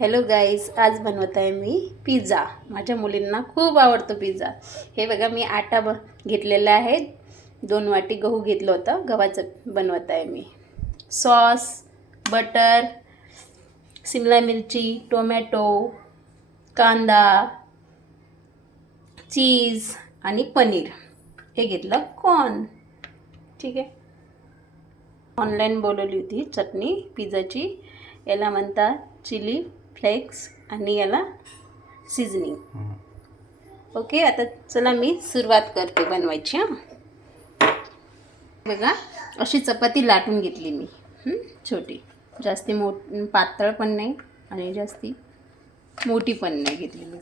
Hello guys, आज बनवत आहे मी पिझ्झा. माझ्या मुलींना खूप आवडतो पिझ्झा. हे बघा, मी आटा घेतलेला आहे. 2 वाटी गहू घेतलं होतं, गव्हाचं बनवत आहे मी. सॉस, बटर, शिमला मिरची, टोमॅटो, कांदा, चीज आणि पनीर हे घेतलं. कॉर्न, ठीक आहे. ऑनलाईन बोलवली होती चटणी पिझ्झाची. याला म्हणतात चिली फ्लेक्स आणि याला सीझनिंग. ओके, आता चला मी सुरुवात करते बनवायची. बघा, अशी चपाती लाटून घेतली मी, छोटी. जास्ती पातळ पण नाही आणि जास्ती मोठी पण नाही घेतली मी.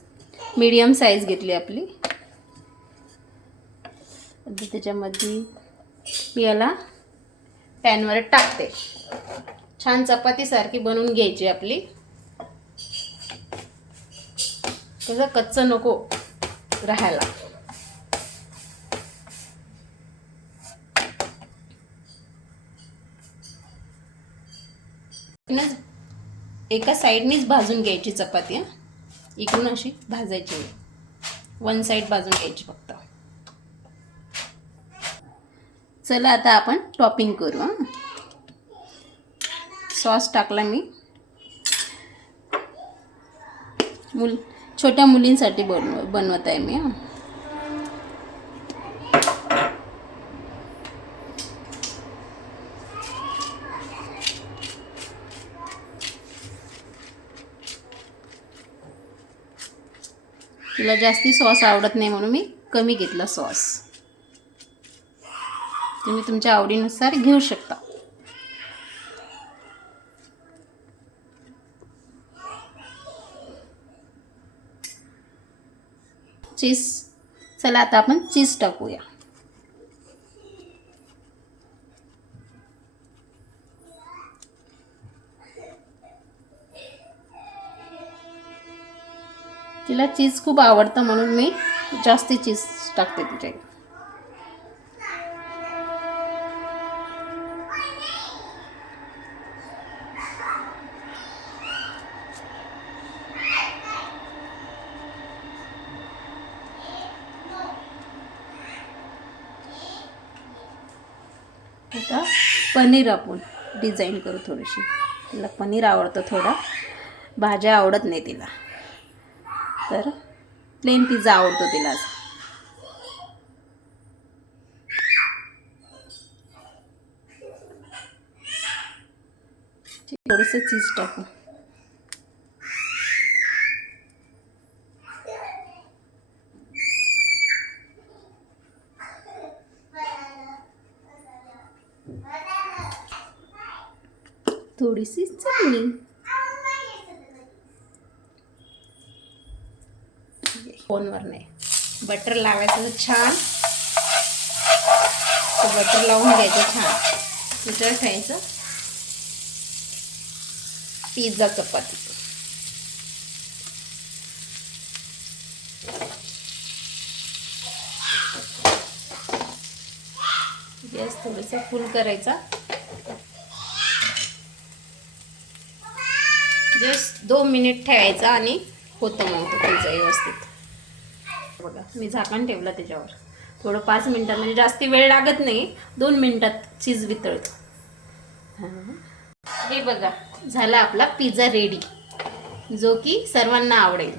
मीडियम साईज घेतली आपली. त्याच्यामध्ये मी याला पॅनवर टाकते. छान चपातीसारखी बनवून घ्यायची आपली. कसं कच्चं नको राहायला. एका साईडनीच भाजून घ्यायची चपाती. इकडून अशी भाजायची, 1 साईड भाजून घ्यायची फक्त. चला आता आपण टॉपिंग करू. सॉस टाकला मी. छोट्या मुलींसाठी बनवत आहे मी. तिला जास्ती सॉस आवडत नाही म्हणून मी कमी घेतला सॉस. तुम्ही तुमच्या आवडीनुसार घेऊ शकता. चीज, चला आता आपण चीज टाकूया. तिला चीज खूप आवडतं म्हणून मी जास्ती चीज टाकते तिच्या. आता पनीर आपण डिझाईन करू थोडीशी. तिला पनीर आवडतं थोडं, भाज्या आवडत नाही तिला. तर प्लेन पिझ्झा आवडतो तिला. थोडंसं चीज टाकू. थोडीशी चटणी. फोनवर नाही, बटर लावायचं छान. बटर लावून घ्यायचं छान. त्याच्यावर ठेवायचं पिझ्झा चपाती. गॅस थोडंसं फुल करायचा. जस्ट 2 मिनिट ठेवायचा आणि होतं मग तो पिझ्झा व्यवस्थित. बघा, मी झाकण ठेवलं त्याच्यावर. थोडं 5 मिनिटात, म्हणजे जास्ती वेळ लागत नाही. 2 मिनिटात चीज वितळतं. हे बघा, झाला आपला पिझ्झा रेडी, जो की सर्वांना आवडेल.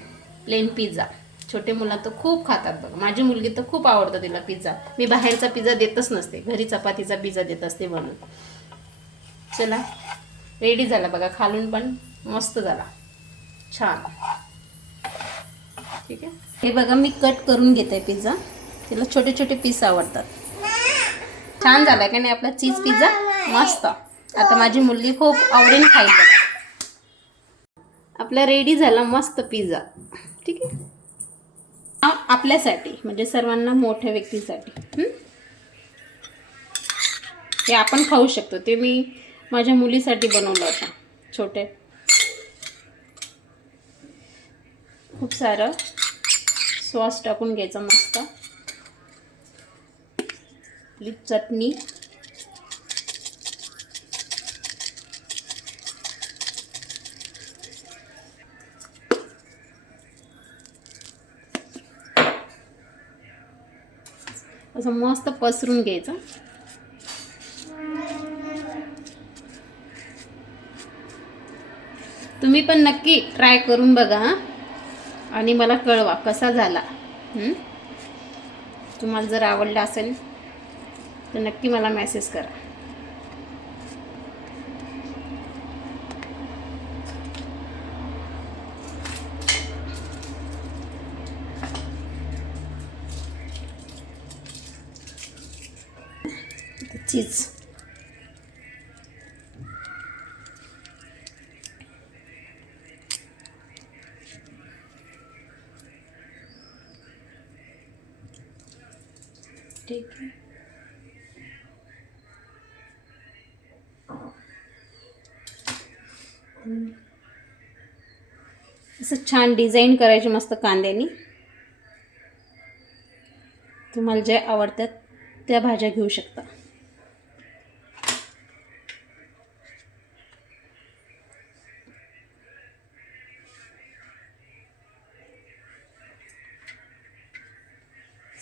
Plain pizza. छोटे मुलं तर खूप खातात बघा. माझी मुलगी तर खूप आवडतं तिला पिझ्झा. मी बाहेरचा पिझ्झा देतच नसते, घरी चपातीचा पिझ्झा देत असते म्हणून. चला, रेडी झाला बघा. खालून पण मस्त झाला, छान. ठीक आहे. हे बघा, मी कट करून घेते पिझ्झा. तिला छोटे छोटे पीस आवडतात. छान झाला का नाही आपला चीज पिझ्झा? मस्त. आता माझी मुलगी खूप आवडीने खाईल बघा. आपला रेडी झाला मस्त पिझ्झा. ठीक आहे. आपल्यासाठी, म्हणजे सर्वांना, मोठ्या व्यक्तीसाठी. हे आपण खाऊ शकतो. ते मी माझ्या मुलीसाठी बनवलं होतं. छोटे, खूप सारं सॉस टाकून घ्यायचं मस्त. आपली चटणी, असं मस्त पसरून घ्यायचं. तुम्ही पण नक्की ट्राय करून बघा आणि मला कळवा कसा झाला. तुम्हाला जर आवडला असेल तर नक्की मला मेसेज करा. चीज ठीक आहे. असं छान डिझाईन करायची मस्त कांद्यानी. तुम्हाला जे आवडतात त्या भाज्या घेऊ शकता.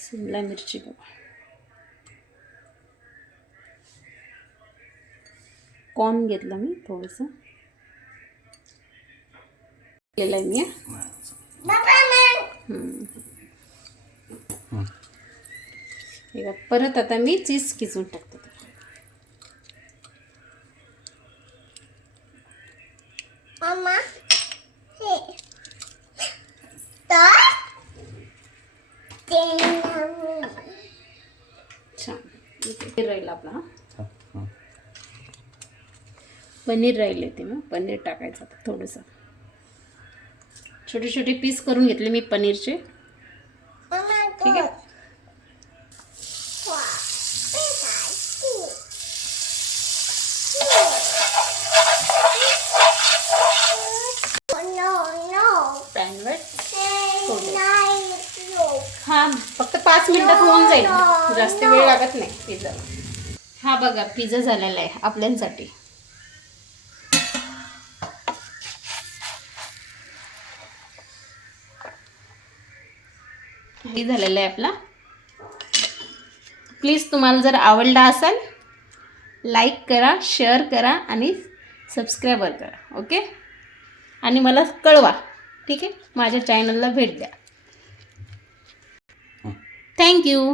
शिमला मिरची बघा, कॉर्न घेतलं मी थोडंसं केलं मी. परत आता मी चीज खिचून टाकते. छान राहील आपला पनीर राहिले ते मग पनीर टाकायचं आता थोडंसं. छोटे छोटे पीस करून घेतले मी पनीरचे. ठीक आहे. पॅनवर हां फक्त 5 मिनिटात होऊन जाईल, जास्त वेळ लागत नाही पिझ्झा. हा बघा पिझ्झा झालेला आहे आपल्यांसाठी. हे झालेलं आहे आपला. प्लीज तुम्हाला जर आवडला असेल लाईक करा, शेअर करा आणि सबस्क्राईबर करा. ओके. आणि मला कळवा. ठीक आहे. माझ्या चॅनलला भेट द्या. थँक्यू.